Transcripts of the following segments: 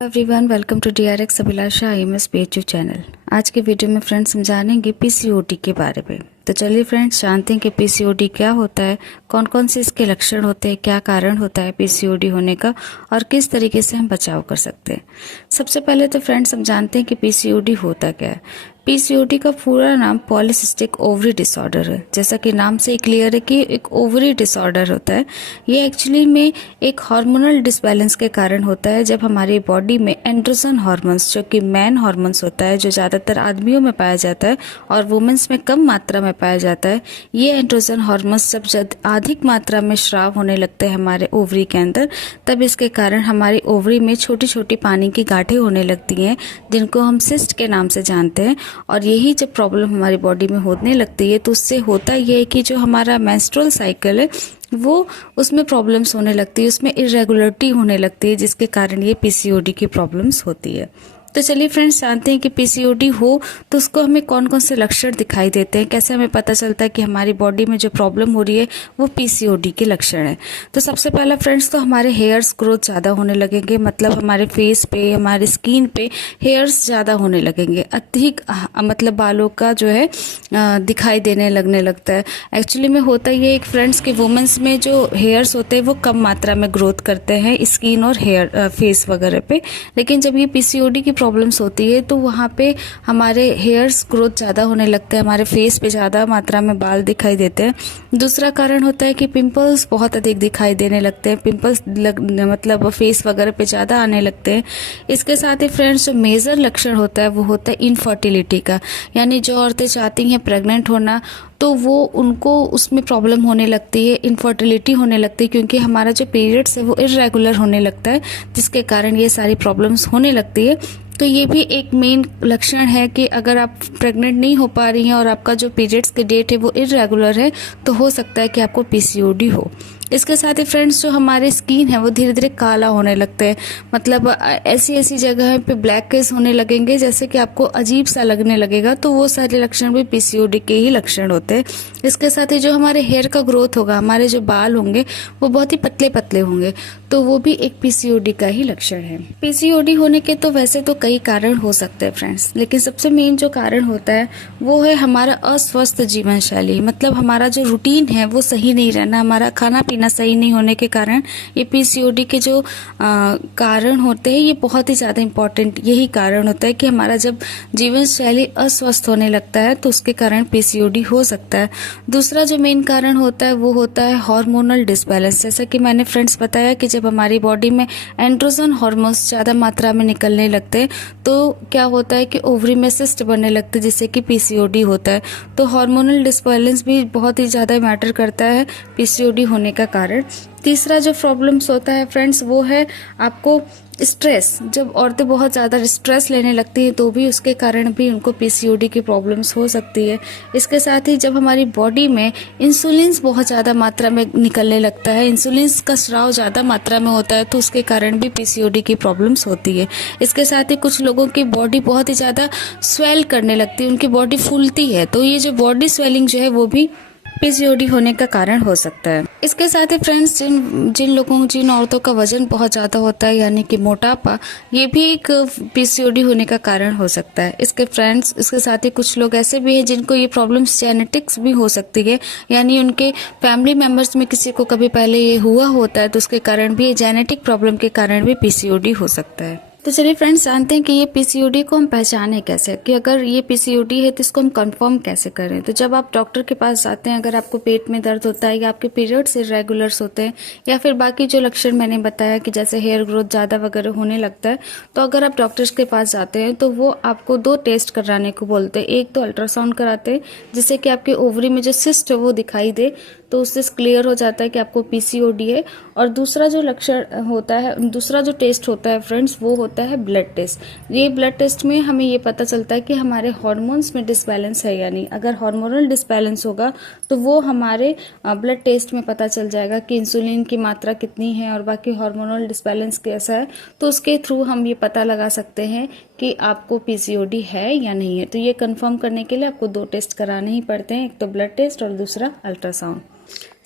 Everyone welcome to DRX Abhilasha IMS YouTube channel. आज के video में फ्रेंड्स हम जानेंगे PCOD के बारे में। तो चलिए फ्रेंड्स जानते हैं कि PCOD क्या होता है, कौन कौन से इसके लक्षण होते हैं, क्या कारण होता है PCOD होने का और किस तरीके से हम बचाव कर सकते हैं। सबसे पहले तो फ्रेंड्स हम जानते हैं कि PCOD होता क्या है। PCOD का पूरा नाम पॉलीसिस्टिक ओवरी डिसऑर्डर है। जैसा कि नाम से ही क्लियर है कि एक ओवरी डिसऑर्डर होता है। ये एक्चुअली में एक हार्मोनल डिसबैलेंस के कारण होता है। जब हमारी बॉडी में एंड्रोजन हार्मोन्स, जो कि मैन हार्मोन्स होता है, जो ज़्यादातर आदमियों में पाया जाता है और वुमेन्स में कम मात्रा में पाया जाता है, ये एंड्रोजन हार्मोन्स जब अधिक मात्रा में स्राव होने लगते हैं हमारे ओवरी के अंदर, तब इसके कारण हमारी ओवरी में छोटी छोटी पानी की गांठें होने लगती हैं, जिनको हम सिस्ट के नाम से जानते हैं। और यही जब प्रॉब्लम हमारी बॉडी में होने लगती है तो उससे होता यह है कि जो हमारा मेंस्ट्रुअल साइकिल है वो उसमें प्रॉब्लम्स होने लगती है, उसमें इरेगुलरिटी होने लगती है, जिसके कारण ये PCOD की प्रॉब्लम्स होती है। तो चलिए फ्रेंड्स जानते हैं कि PCOD हो तो उसको हमें कौन कौन से लक्षण दिखाई देते हैं, कैसे हमें पता चलता है कि हमारी बॉडी में जो प्रॉब्लम हो रही है वो PCOD के लक्षण है। तो सबसे पहला फ्रेंड्स तो हमारे हेयर्स ग्रोथ ज़्यादा होने लगेंगे, मतलब हमारे फेस पे, हमारे स्किन पे हेयर्स ज़्यादा होने लगेंगे, अधिक मतलब बालों का जो है दिखाई देने लगने लगता है। एक्चुअली में होता ये एक फ्रेंड्स कि वुमेन्स में जो हेयर्स होते हैं वो कम मात्रा में ग्रोथ करते हैं स्किन और हेयर फेस वगैरह पे, लेकिन जब ये PCOD की प्रॉब्लम्स होती है तो वहाँ पे हमारे हेयर्स ग्रोथ ज़्यादा होने लगते हैं, हमारे फेस पे ज़्यादा मात्रा में बाल दिखाई देते हैं। दूसरा कारण होता है कि पिंपल्स बहुत अधिक दिखाई देने लगते हैं, पिंपल्स मतलब फेस वगैरह पे ज़्यादा आने लगते हैं। इसके साथ ही फ्रेंड्स जो मेजर लक्षण होता है वो होता है इनफर्टिलिटी का, यानी जो औरतें चाहती हैं प्रेग्नेंट होना तो वो उनको उसमें प्रॉब्लम होने लगती है, इनफर्टिलिटी होने लगती है, क्योंकि हमारा जो पीरियड्स है वो इरेगुलर होने लगता है, जिसके कारण ये सारी प्रॉब्लम्स होने लगती है। तो ये भी एक मेन लक्षण है कि अगर आप प्रेग्नेंट नहीं हो पा रही हैं और आपका जो पीरियड्स के डेट है वो इरेगुलर है तो हो सकता है कि आपको PCOD हो। इसके साथ ही फ्रेंड्स जो हमारे स्किन है वो धीरे धीरे काला होने लगते हैं, मतलब ऐसी ऐसी जगह पे ब्लैकिश होने लगेंगे जैसे कि आपको अजीब सा लगने लगेगा, तो वो सारे लक्षण भी PCOD के ही लक्षण होते हैं। इसके साथ ही जो हमारे हेयर का ग्रोथ होगा, हमारे जो बाल होंगे वो बहुत ही पतले पतले होंगे, तो वो भी एक PCOD का ही लक्षण है। PCOD होने के तो वैसे तो कई कारण हो सकते हैं फ्रेंड्स, लेकिन सबसे मेन जो कारण होता है वो है हमारा अस्वस्थ जीवन शैली, मतलब हमारा जो रूटीन है वो सही नहीं रहना, हमारा खाना पीना सही नहीं होने के कारण ये PCOD के जो कारण होते हैं ये बहुत ही ज़्यादा इम्पोर्टेंट यही कारण होता है कि हमारा जब जीवन शैली अस्वस्थ होने लगता है तो उसके कारण PCOD हो सकता है। दूसरा जो मेन कारण होता है वो होता है हार्मोनल डिसबैलेंस। जैसा कि मैंने फ्रेंड्स बताया कि जब हमारी बॉडी में एंड्रोजन हार्मोन्स ज़्यादा मात्रा में निकलने लगते हैं तो क्या होता है कि ओवरी में सिस्ट बनने लगते हैं, जिससे कि PCOD होता है। तो हार्मोनल डिसबैलेंस भी बहुत ही ज़्यादा मैटर करता है PCOD होने का कारण। तीसरा जो प्रॉब्लम्स होता है फ्रेंड्स वो है आपको स्ट्रेस। जब औरतें बहुत ज़्यादा स्ट्रेस लेने लगती हैं तो भी उसके कारण भी उनको PCOD की प्रॉब्लम्स हो सकती है। इसके साथ ही जब हमारी बॉडी में इंसुलिन बहुत ज़्यादा मात्रा में निकलने लगता है, इंसुलिन का स्राव ज़्यादा मात्रा में होता है, तो उसके कारण भी PCOD की प्रॉब्लम्स होती है। इसके साथ ही कुछ लोगों की बॉडी बहुत ही ज़्यादा स्वेल करने लगती है, उनकी बॉडी फूलती है, तो ये जो बॉडी स्वेलिंग जो है वो भी PCOD होने का कारण हो सकता है। इसके साथ ही फ्रेंड्स जिन औरतों का वजन बहुत ज़्यादा होता है, यानी कि मोटापा, ये भी एक PCOD होने का कारण हो सकता है। इसके साथ ही कुछ लोग ऐसे भी हैं जिनको ये प्रॉब्लम्स जेनेटिक्स भी हो सकती है, यानी उनके फैमिली मेम्बर्स में किसी को कभी पहले ये हुआ होता है तो उसके कारण भी, जेनेटिक प्रॉब्लम के कारण भी PCOD हो सकता है। तो चलिए फ्रेंड्स जानते हैं कि ये PCOD को हम पहचाने कैसे, कि अगर ये PCOD है तो इसको हम कंफर्म कैसे करें। तो जब आप डॉक्टर के पास जाते हैं, अगर आपको पेट में दर्द होता है या आपके पीरियड्स इरेगुलर्स होते हैं या फिर बाकी जो लक्षण मैंने बताया कि जैसे हेयर ग्रोथ ज़्यादा वगैरह होने लगता है, तो अगर आप डॉक्टर्स के पास जाते हैं तो वो आपको 2 टेस्ट कराने को बोलते हैं। एक तो अल्ट्रासाउंड कराते हैं जिससे कि आपके ओवरी में जो सिस्ट है वो दिखाई दे, तो उससे क्लियर हो जाता है कि आपको PCOD है। और दूसरा जो लक्षण होता है, दूसरा जो टेस्ट होता है फ्रेंड्स वो होता है ब्लड टेस्ट। ये ब्लड टेस्ट में हमें ये पता चलता है कि हमारे हार्मोन्स में डिसबैलेंस है या नहीं। अगर हार्मोनल डिसबैलेंस होगा तो वो हमारे ब्लड टेस्ट में पता चल जाएगा कि इंसुलिन की मात्रा कितनी है और बाकी हार्मोनल डिसबैलेंस कैसा है, तो उसके थ्रू हम ये पता लगा सकते हैं कि आपको PCOD है या नहीं है। तो ये कंफर्म करने के लिए आपको 2 टेस्ट कराने ही पड़ते हैं, एक तो ब्लड टेस्ट और दूसरा अल्ट्रासाउंड।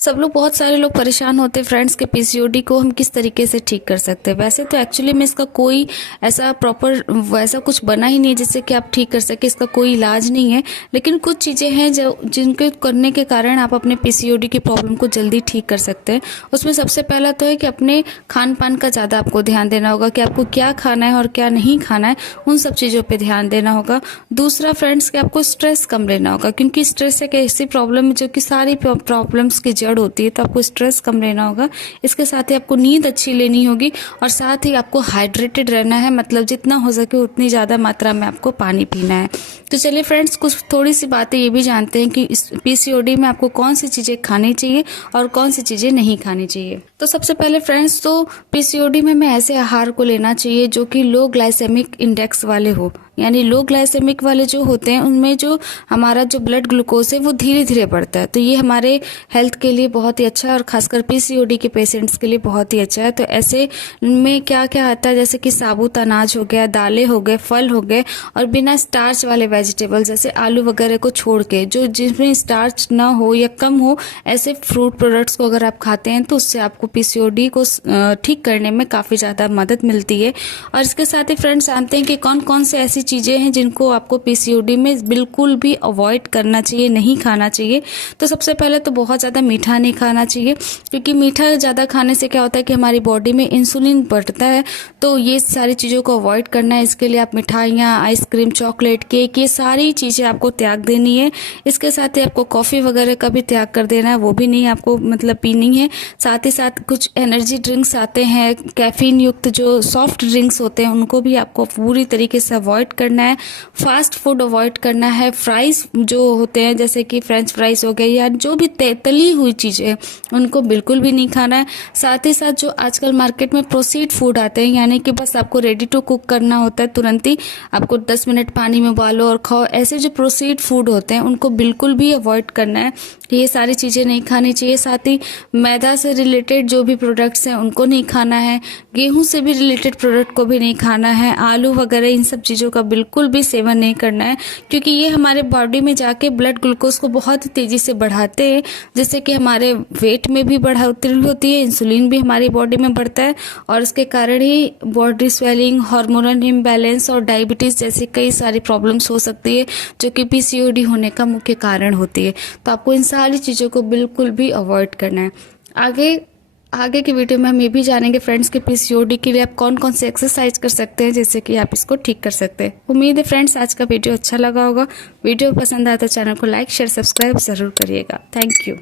सब लोग बहुत सारे लोग परेशान होते हैं फ्रेंड्स के पीसीओडी को हम किस तरीके से ठीक कर सकते हैं। वैसे तो एक्चुअली में इसका कोई ऐसा प्रॉपर वैसा कुछ बना ही नहीं है जिससे कि आप ठीक कर सके, इसका कोई इलाज नहीं है। लेकिन कुछ चीज़ें हैं जो जिनके करने के कारण आप अपने पीसीओडी की प्रॉब्लम को जल्दी ठीक कर सकते हैं। उसमें सबसे पहला तो है कि अपने खान पान का ज़्यादा आपको ध्यान देना होगा कि आपको क्या खाना है और क्या नहीं खाना है, उन सब चीज़ों पर ध्यान देना होगा। दूसरा फ्रेंड्स कि आपको स्ट्रेस कम लेना होगा, क्योंकि स्ट्रेस एक ऐसी प्रॉब्लम है जो कि सारी प्रॉब्लम्स की जड़ होती है, तो आपको स्ट्रेस कम लेना होगा। इसके साथ ही आपको नींद अच्छी लेनी होगी और साथ ही आपको हाइड्रेटेड रहना है, मतलब जितना हो सके उतनी ज़्यादा मात्रा में आपको पानी पीना है। तो चलिए फ्रेंड्स, कुछ थोड़ी सी बातें ये भी जानते हैं कि इस पीसीओडी में आपको कौन सी चीज़ें खानी चाहिए और कौन सी चीज़ें नहीं खानी चाहिए। तो सबसे पहले फ्रेंड्स, तो पीसीओडी में हमें ऐसे आहार को लेना चाहिए जो कि लो ग्लाइसेमिक इंडेक्स वाले हो, यानी लो ग्लाइसेमिक वाले जो होते हैं उनमें जो हमारा जो ब्लड ग्लूकोज है वो धीरे धीरे बढ़ता है। तो ये हमारे हेल्थ के लिए बहुत ही अच्छा है और खासकर पीसीओडी के पेशेंट्स के लिए बहुत ही अच्छा है। तो ऐसे में क्या क्या आता है, जैसे कि साबुत अनाज हो गया, दालें हो गए, फल हो गए और बिना स्टार्च वाले वेजिटेबल जैसे आलू वगैरह को छोड़ के, जो जिसमें स्टार्च ना हो या कम हो, ऐसे फ्रूट प्रोडक्ट्स को अगर आप खाते हैं तो उससे आपको पीसीओडी को ठीक करने में काफ़ी ज़्यादा मदद मिलती है। और इसके साथ ही फ्रेंड्स जानते हैं कि कौन कौन से ऐसी चीज़ें हैं जिनको आपको पीसीओडी में बिल्कुल भी अवॉइड करना चाहिए, नहीं खाना चाहिए। तो सबसे पहले तो बहुत ज़्यादा मीठा नहीं खाना चाहिए, क्योंकि मीठा ज़्यादा खाने से क्या होता है कि हमारी बॉडी में इंसुलिन बढ़ता है। तो ये सारी चीज़ों को अवॉइड करना है। इसके लिए आप मिठाइयाँ, आइसक्रीम, चॉकलेट, केक, ये सारी चीज़ें आपको त्याग देनी है। इसके साथ ही आपको कॉफ़ी वगैरह का भी त्याग कर देना है, वो भी नहीं आपको मतलब पीनी है। साथ ही साथ कुछ एनर्जी ड्रिंक्स आते हैं, कैफीन युक्त जो सॉफ्ट ड्रिंक्स होते हैं, उनको भी आपको पूरी तरीके से अवॉइड करना है। फास्ट फूड अवॉइड करना है। फ्राइज जो होते हैं जैसे कि फ्रेंच फ्राइज हो गए या जो भी तली हुई चीज़ें हैं उनको बिल्कुल भी नहीं खाना है। साथ ही साथ जो आजकल मार्केट में प्रोसीड फूड आते हैं, यानी कि बस आपको रेडी टू कुक करना होता है, तुरंत ही आपको 10 मिनट पानी में उबालो और खाओ, ऐसे जो प्रोसीड फूड होते हैं उनको बिल्कुल भी अवॉइड करना है। ये सारी चीज़ें नहीं खानी चाहिए। साथ ही मैदा से रिलेटेड जो भी प्रोडक्ट्स हैं उनको नहीं खाना है। गेहूं से भी रिलेटेड प्रोडक्ट को भी नहीं खाना है। आलू वगैरह इन सब चीज़ों का बिल्कुल भी सेवन नहीं करना है, क्योंकि ये हमारे बॉडी में जाके ब्लड ग्लूकोज को बहुत ही तेज़ी से बढ़ाते हैं, जिससे कि हमारे वेट में भी बढ़ोतरी होती है, इंसुलिन भी हमारी बॉडी में बढ़ता है और इसके कारण ही बॉडी स्वेलिंग, हार्मोनल इम्बैलेंस और डायबिटीज़ जैसी कई सारी प्रॉब्लम्स हो सकती है, जो कि पीसीओडी होने का मुख्य कारण होती है। तो आपको इन सारी चीज़ों को बिल्कुल भी अवॉइड करना है। आगे की वीडियो में हम ये भी जानेंगे फ्रेंड्स कि पीसीओडी के लिए आप कौन कौन से एक्सरसाइज कर सकते हैं जिससे कि आप इसको ठीक कर सकते हैं। उम्मीद है फ्रेंड्स आज का वीडियो अच्छा लगा होगा। वीडियो पसंद आया तो चैनल को लाइक, शेयर, सब्सक्राइब जरूर करिएगा। Thank you.